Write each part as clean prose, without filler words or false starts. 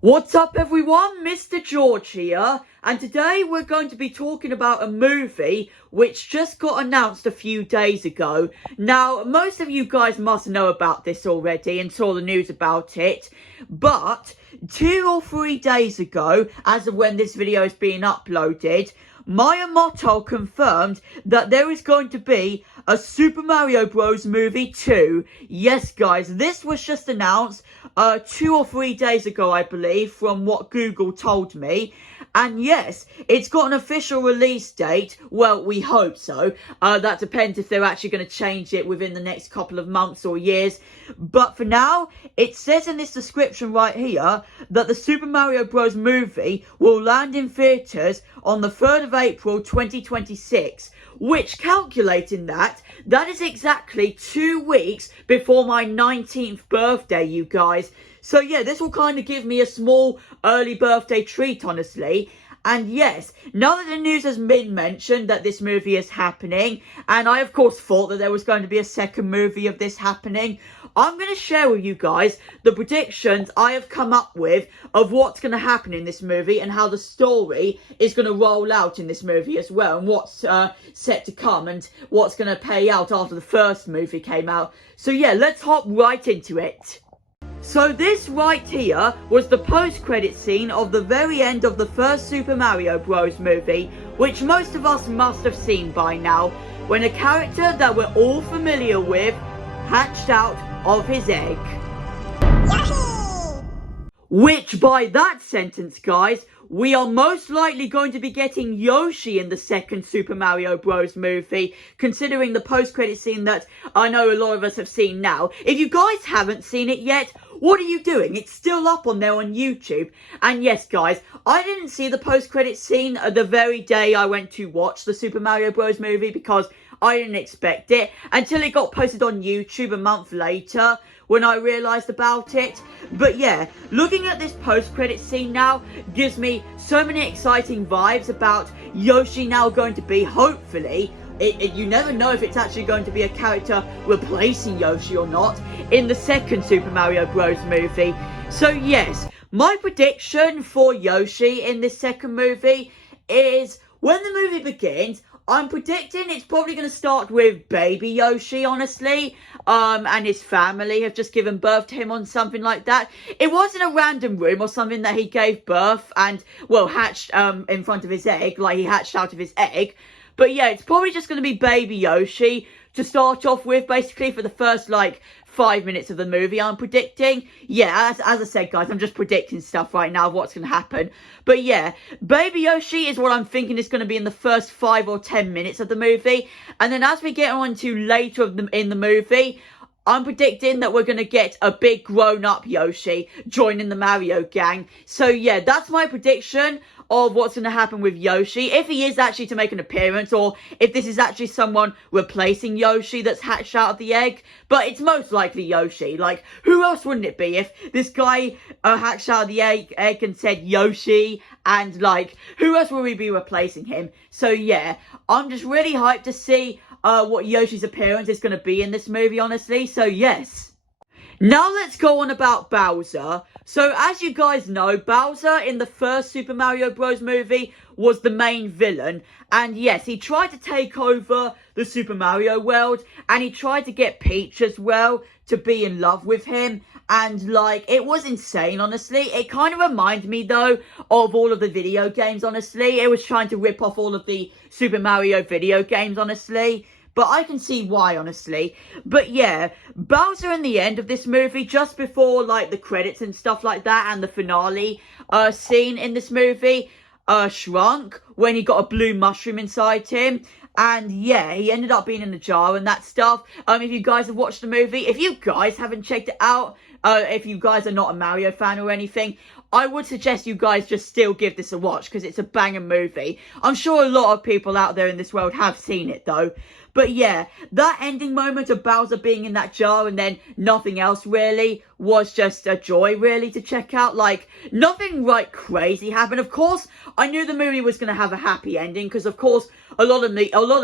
What's up everyone, Mr. George here, and today we're going to be talking about a movie which just got announced a few days ago. Now, most of you guys must know about this already and saw the news about it, but 2 or 3 days ago, as of when this video is being uploaded, Miyamoto confirmed that there is going to be a Super Mario Bros. Movie 2. Yes, guys, this was just announced 2 or 3 days ago, I believe, from what Google told me. And yes, it's got an official release date. Well, we hope so. That depends if they're actually going to change it within the next couple of months or years. But for now, it says in this description right here that the Super Mario Bros. Movie will land in theatres on the 3rd of April 2026. Which, calculating that is exactly 2 weeks before my 19th birthday, you guys. So yeah, this will kind of give me a small early birthday treat, honestly. And yes, now that the news has been mentioned that this movie is happening, and I of course thought that there was going to be a second movie of this happening, I'm going to share with you guys the predictions I have come up with of what's going to happen in this movie and how the story is going to roll out in this movie as well, and what's set to come and what's going to pay out after the first movie came out. So yeah, let's hop right into it. So this right here was the post-credit scene of the very end of the first Super Mario Bros. Movie, which most of us must have seen by now, when a character that we're all familiar with hatched out of his egg. Yoshi! Which, by that sentence, guys, we are most likely going to be getting Yoshi in the second Super Mario Bros. Movie, considering the post-credit scene that I know a lot of us have seen now. If you guys haven't seen it yet, what are you doing? It's still up on there on YouTube. And yes, guys, I didn't see the post-credit scene the very day I went to watch the Super Mario Bros. Movie because I didn't expect it until it got posted on YouTube a month later when I realised about it. But yeah, looking at this post-credit scene now gives me so many exciting vibes about Yoshi now going to be, hopefully, you never know if it's actually going to be a character replacing Yoshi or not in the second Super Mario Bros. Movie. So yes, my prediction for Yoshi in this second movie is when the movie begins, I'm predicting it's probably going to start with baby Yoshi, honestly, and his family have just given birth to him on something like that. It wasn't a random room or something that he gave birth and, well, hatched in front of his egg, like he hatched out of his egg. But yeah, it's probably just going to be baby Yoshi to start off with, basically, for the first, 5 minutes of the movie, I'm predicting. Yeah, as I said, guys, I'm just predicting stuff right now of what's going to happen. But yeah, baby Yoshi is what I'm thinking is going to be in the first 5 or 10 minutes of the movie. And then as we get on to later in the movie, I'm predicting that we're going to get a big grown-up Yoshi joining the Mario gang. So yeah, that's my prediction of what's going to happen with Yoshi. If he is actually to make an appearance, or if this is actually someone replacing Yoshi that's hatched out of the egg. But it's most likely Yoshi. Like, who else wouldn't it be if this guy hatched out of the egg and said Yoshi? And, who else would we be replacing him? So yeah, I'm just really hyped to see what Yoshi's appearance is going to be in this movie, honestly. So yes. Now let's go on about Bowser. So as you guys know, Bowser in the first Super Mario Bros. Movie was the main villain. And yes, he tried to take over the Super Mario world. And he tried to get Peach as well to be in love with him. And it was insane, honestly. It kind of reminded me, though, of all of the video games, honestly. It was trying to rip off all of the Super Mario video games, honestly. But I can see why, honestly. But yeah, Bowser in the end of this movie, just before, the credits and stuff like that, and the finale scene in this movie, shrunk when he got a blue mushroom inside him. And yeah, he ended up being in a jar and that stuff. If you guys have watched the movie, if you guys haven't checked it out, if you guys are not a Mario fan or anything, I would suggest you guys just still give this a watch because it's a banger movie. I'm sure a lot of people out there in this world have seen it though. But yeah, that ending moment of Bowser being in that jar and then nothing else really was just a joy really to check out. Like, nothing like crazy happened. Of course, I knew the movie was going to have a happy ending because of course a lot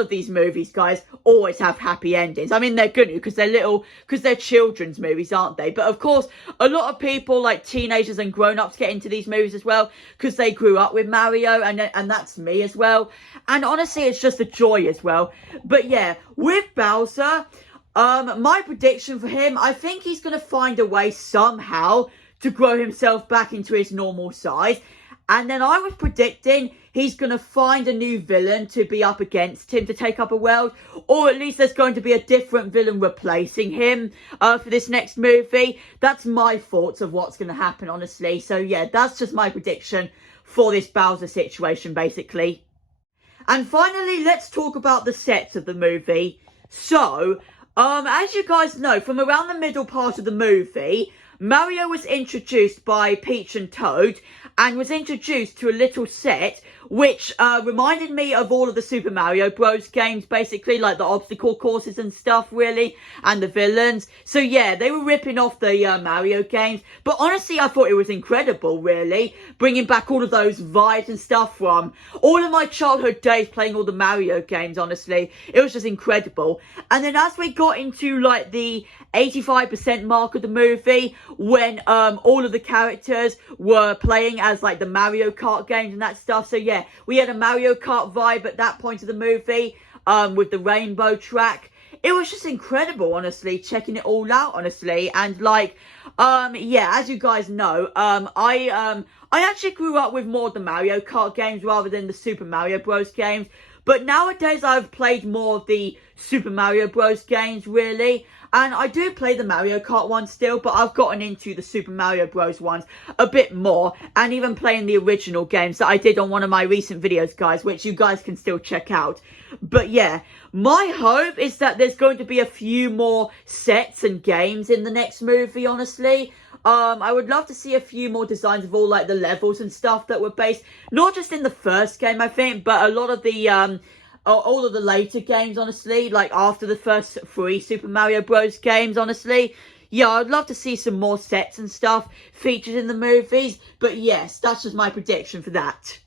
of these movies, guys, always have happy endings. I mean, they're going to because they're children's movies, aren't they? But of course, a lot of people like teenagers and grown-ups get into these movies as well because they grew up with Mario, and that's me as well. And honestly, it's just a joy as well. But yeah, with Bowser, my prediction for him, I think he's going to find a way somehow to grow himself back into his normal size. And then I was predicting he's going to find a new villain to be up against him to take up a world. Or at least there's going to be a different villain replacing him for this next movie. That's my thoughts of what's going to happen, honestly. So yeah, that's just my prediction for this Bowser situation, basically. And finally, let's talk about the sets of the movie. So, as you guys know, from around the middle part of the movie, Mario was introduced by Peach and Toad and was introduced to a little set which reminded me of all of the Super Mario Bros. Games, basically, like the obstacle courses and stuff, really, and the villains. So yeah, they were ripping off the Mario games, but honestly, I thought it was incredible, really, bringing back all of those vibes and stuff from all of my childhood days playing all the Mario games, honestly. It was just incredible. And then as we got into, like, the 85% mark of the movie, when all of the characters were playing as, like, the Mario Kart games and that stuff, so yeah, we had a Mario Kart vibe at that point of the movie, with the rainbow track. It was just incredible, honestly, checking it all out, honestly. And like, yeah, as you guys know, I actually grew up with more of the Mario Kart games rather than the Super Mario Bros. Games. But nowadays I've played more of the Super Mario Bros. Games, really. And I do play the Mario Kart ones still, but I've gotten into the Super Mario Bros. Ones a bit more. And even playing the original games that I did on one of my recent videos, guys, which you guys can still check out. But yeah, my hope is that there's going to be a few more sets and games in the next movie, honestly. I would love to see a few more designs of all, like, the levels and stuff that were based, not just in the first game, I think, but a lot of the, all of the later games, honestly, like, after the first 3 Super Mario Bros. Games, honestly. Yeah, I'd love to see some more sets and stuff featured in the movies, but yes, that's just my prediction for that.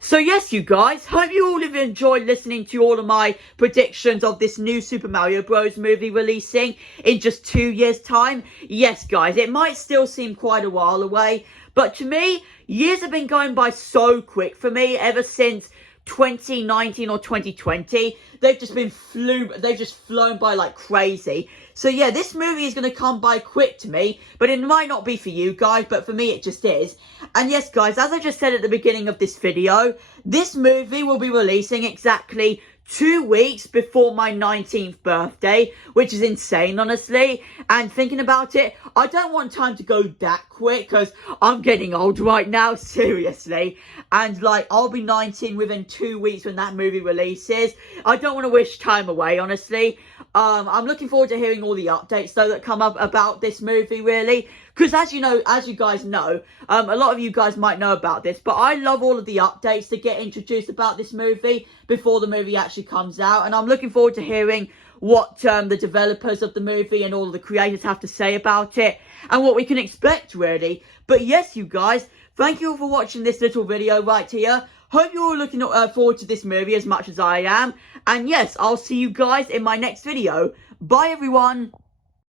So yes, you guys, hope you all have enjoyed listening to all of my predictions of this new Super Mario Bros. Movie releasing in just 2 years' time. Yes, guys, it might still seem quite a while away, but to me, years have been going by so quick for me ever since 2019 or 2020. They've just flown by like crazy. So yeah, this movie is going to come by quick to me, but it might not be for you guys, but for me it just is. And yes, guys, as I just said at the beginning of this video, this movie will be releasing exactly 2 weeks before my 19th birthday, which is insane, honestly. And thinking about it, I don't want time to go that quick because I'm getting old right now, seriously. And like, I'll be 19 within 2 weeks when that movie releases. I don't want to wish time away, honestly. I'm looking forward to hearing all the updates though that come up about this movie, really. Because as you guys know, a lot of you guys might know about this, but I love all of the updates that get introduced about this movie before the movie actually comes out. And I'm looking forward to hearing what the developers of the movie and all of the creators have to say about it and what we can expect, really. But yes, you guys, thank you all for watching this little video right here. Hope you're all looking forward to this movie as much as I am. And yes, I'll see you guys in my next video. Bye, everyone.